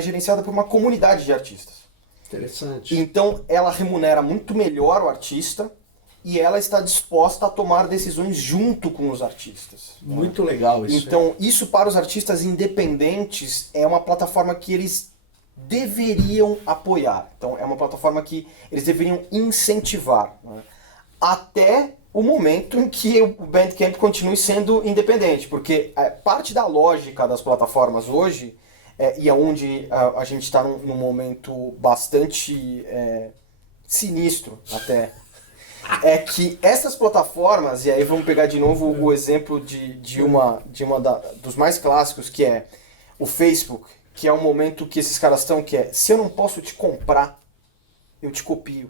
gerenciada por uma comunidade de artistas. Interessante. Então ela remunera muito melhor o artista e ela está disposta a tomar decisões junto com os artistas. Muito legal isso. Então isso para os artistas independentes é uma plataforma que eles deveriam apoiar. Então é uma plataforma que eles deveriam incentivar, né? Até o momento em que o Bandcamp continue sendo independente, porque parte da lógica das plataformas hoje, e é onde a gente está num momento bastante sinistro até, é que essas plataformas, e aí vamos pegar de novo o exemplo de uma dos mais clássicos, que é o Facebook, que é um momento que esses caras estão, que é, se eu não posso te comprar, eu te copio.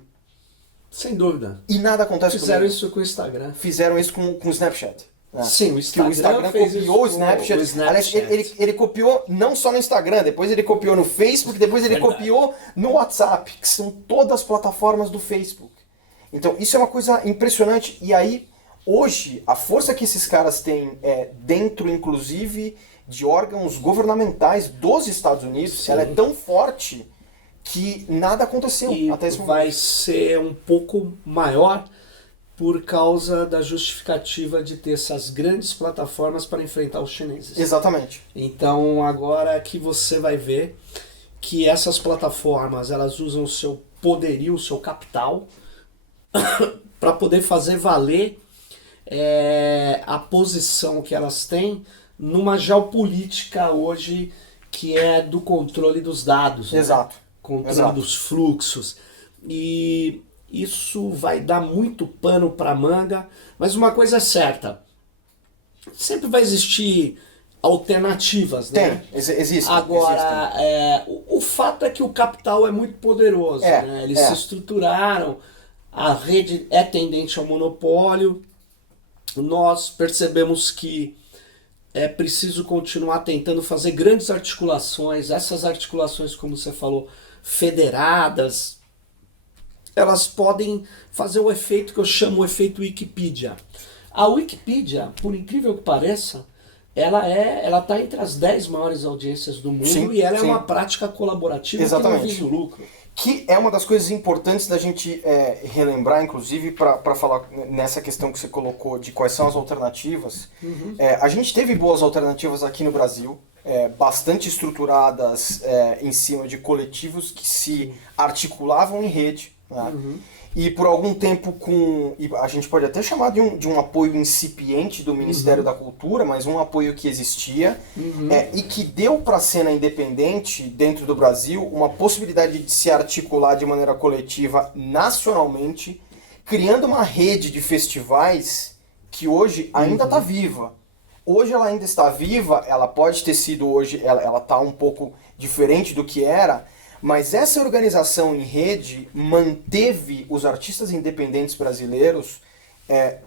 Sem dúvida. E nada acontece Fizeram comigo. isso com o Instagram. Fizeram isso com o Snapchat. Né? Sim, o Instagram, copiou o Snapchat. Aliás, ele copiou não só no Instagram, depois ele copiou no Facebook, depois ele copiou no WhatsApp, que são todas as plataformas do Facebook. Então isso é uma coisa impressionante. E aí, hoje, a força que esses caras têm dentro, inclusive, de órgãos governamentais dos Estados Unidos, ela é tão forte que nada aconteceu até esse momento. Vai ser um pouco maior por causa da justificativa de ter essas grandes plataformas para enfrentar os chineses. Exatamente. Então agora que você vai ver que essas plataformas elas usam o seu poderio, o seu capital para poder fazer valer a posição que elas têm numa geopolítica hoje que é do controle dos dados. Exato. Né? Controle dos fluxos. E isso vai dar muito pano para manga, mas uma coisa é certa, sempre vai existir alternativas, né? Tem, existem. Agora, o fato é que o capital é muito poderoso, né? Eles se estruturaram, a rede é tendente ao monopólio, nós percebemos que é preciso continuar tentando fazer grandes articulações, essas articulações, como você falou, federadas, elas podem fazer o efeito que eu chamo o efeito Wikipedia. A Wikipedia, por incrível que pareça, ela está entre as 10 maiores audiências do mundo e ela é uma prática colaborativa. Exatamente. Que não visa o lucro. Que é uma das coisas importantes da gente relembrar, inclusive, para falar nessa questão que você colocou de quais são as alternativas. A gente teve boas alternativas aqui no Brasil, bastante estruturadas em cima de coletivos que se articulavam em rede. né? E por algum tempo e a gente pode até chamar de um apoio incipiente do Ministério da Cultura, mas um apoio que existia e que deu para a cena independente dentro do Brasil uma possibilidade de se articular de maneira coletiva nacionalmente, criando uma rede de festivais que hoje ainda está viva. Hoje ela ainda está viva, ela pode ter sido hoje, ela está um pouco diferente do que era, mas essa organização em rede manteve os artistas independentes brasileiros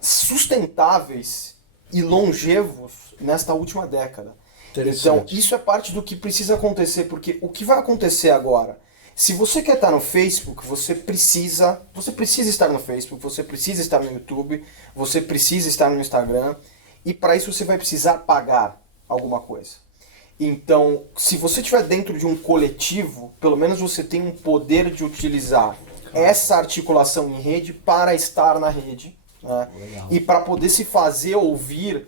sustentáveis e longevos nesta última década. Então, isso é parte do que precisa acontecer, porque o que vai acontecer agora? Se você quer estar no Facebook, você precisa estar no Facebook, você precisa estar no YouTube, você precisa estar no Instagram, e para isso você vai precisar pagar alguma coisa. Então, se você estiver dentro de um coletivo, pelo menos você tem um poder de utilizar essa articulação em rede para estar na rede, né? E para poder se fazer ouvir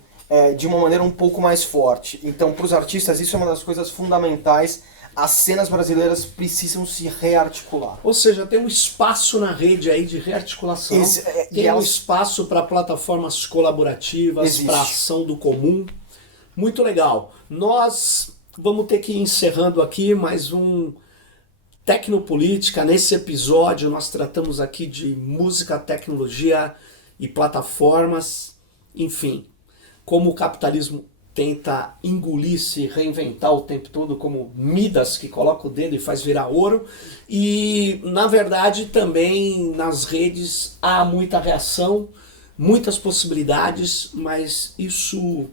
de uma maneira um pouco mais forte. Então, para os artistas, isso é uma das coisas fundamentais. As cenas brasileiras precisam se rearticular. Ou seja, tem um espaço na rede aí de rearticulação, tem um espaço para plataformas colaborativas, para ação do comum. Muito legal. Nós vamos ter que ir encerrando aqui mais um Tecnopolítica. Nesse episódio nós tratamos aqui de música, tecnologia e plataformas. Enfim, como o capitalismo tenta engolir, se reinventar o tempo todo, como Midas que coloca o dedo e faz virar ouro. E, na verdade, também nas redes há muita reação, muitas possibilidades, mas isso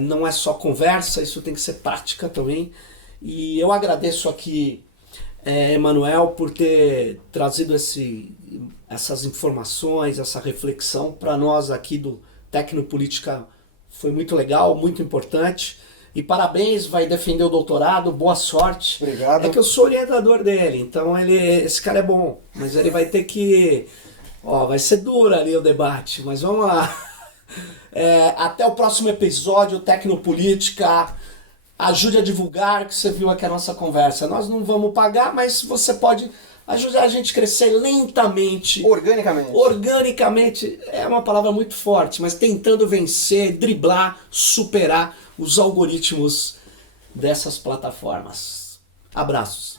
não é só conversa, isso tem que ser prática também. E eu agradeço aqui, Emanuel, por ter trazido essas informações, essa reflexão para nós aqui do Tecnopolítica. Foi muito legal, muito importante. E parabéns, vai defender o doutorado, boa sorte. Obrigado. É que eu sou orientador dele, então esse cara é bom, mas ele vai ter que... vai ser duro ali o debate, mas vamos lá. Até o próximo episódio, Tecnopolítica. Ajude a divulgar, que você viu aqui a nossa conversa. Nós não vamos pagar, mas você pode ajudar a gente a crescer lentamente. Organicamente. Organicamente é uma palavra muito forte, mas tentando vencer, driblar, superar os algoritmos dessas plataformas. Abraços.